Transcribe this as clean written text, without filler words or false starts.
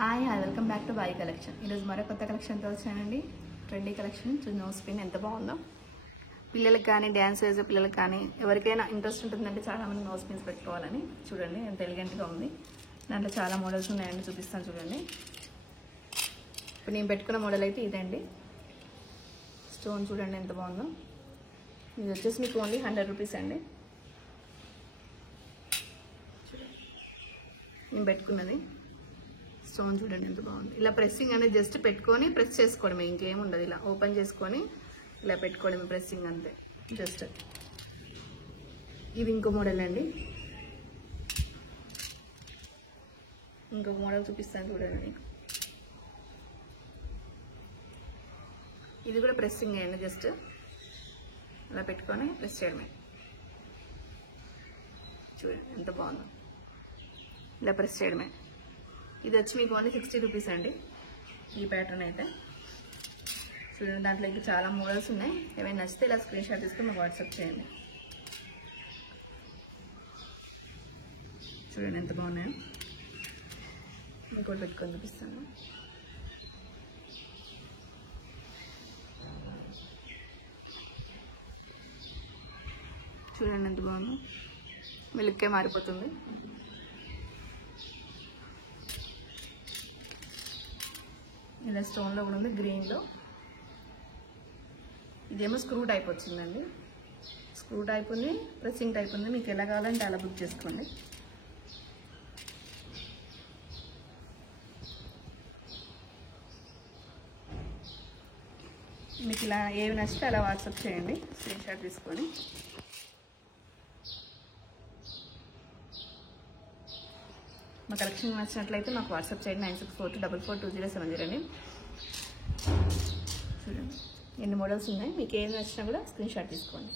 Hi welcome back to boy collection. ఈరోజు మరో కొత్త కలెక్షన్తో వచ్చానండి. Trendy collection. నోస్ పిన్ ఎంత బాగుందో. పిల్లలకి కానీ డ్యాన్స్ వేసే పిల్లలకి కానీ ఎవరికైనా ఇంట్రెస్ట్ ఉంటుందంటే చాలామంది నోస్ పిన్స్ పెట్టుకోవాలని. చూడండి ఎంత ఎలిగెంట్గా ఉంది. దాంట్లో చాలా మోడల్స్ ఉన్నాయండి, చూపిస్తాను చూడండి. ఇప్పుడు నేను పెట్టుకున్న మోడల్ అయితే ఇదండి. స్టోన్ చూడండి ఎంత బాగుందో. ఇది వచ్చేసి మీకు ఓన్లీ 100 రూపీస్ అండి. నేను పెట్టుకున్నది స్టోన్ చూడండి ఎంత బాగుంది. ఇలా ప్రెస్సింగ్ అనేది జస్ట్ పెట్టుకొని ప్రెస్ చేసుకోవడమే, ఇంకేం ఉండదు. ఇలా ఓపెన్ చేసుకొని ఇలా పెట్టుకోవడమే, ప్రెస్సింగ్ అంతే జస్ట్. ఇది ఇంకో మోడల్ అండి. ఇంకొక మోడల్ చూపిస్తాను చూడండి మీకు. ఇది కూడా ప్రెస్సింగ్ అండి, జస్ట్ ఇలా పెట్టుకొని ప్రెస్ చేయడమే. చూడండి ఎంత బాగుందో. ఇలా ప్రెస్ చేయడమే. ఇది వచ్చి మీకు ఓన్లీ 60 రూపీస్ అండి. ఈ ప్యాటర్న్ అయితే చూడండి. దాంట్లో ఇంకా చాలా మోడల్స్ ఉన్నాయి. ఏమైనా నచ్చితే ఇలా స్క్రీన్ షాట్ తీసుకొని మాకు వాట్సాప్ చేయండి. చూడండి ఎంత బాగున్నాయో. ఇంకోటి పెట్టుకొని చూపిస్తాను. చూడండి ఎంత బాగుందో. మీ లుక్కే మారిపోతుంది. ఇలా స్టోన్లో కూడా ఉంది, గ్రీన్లో. ఇదేమో స్క్రూ టైప్ వచ్చిందండి. స్క్రూ టైప్ ఉంది, ప్రెస్సింగ్ టైప్ ఉంది. మీకు ఎలా కావాలంటే అలా బుక్ చేసుకోండి. మీకు ఇలా ఏవి నచ్చితే అలా వాట్సాప్ చేయండి, స్క్రీన్ షాట్ తీసుకొని. మా కలెక్షన్ నచ్చినట్లయితే మాకు వాట్సాప్ చేయండి. 9642442070 అండి. చూడండి ఎన్ని మోడల్స్ ఉన్నాయి. మీకు ఏం నచ్చినా కూడా స్క్రీన్ షాట్ తీసుకోండి.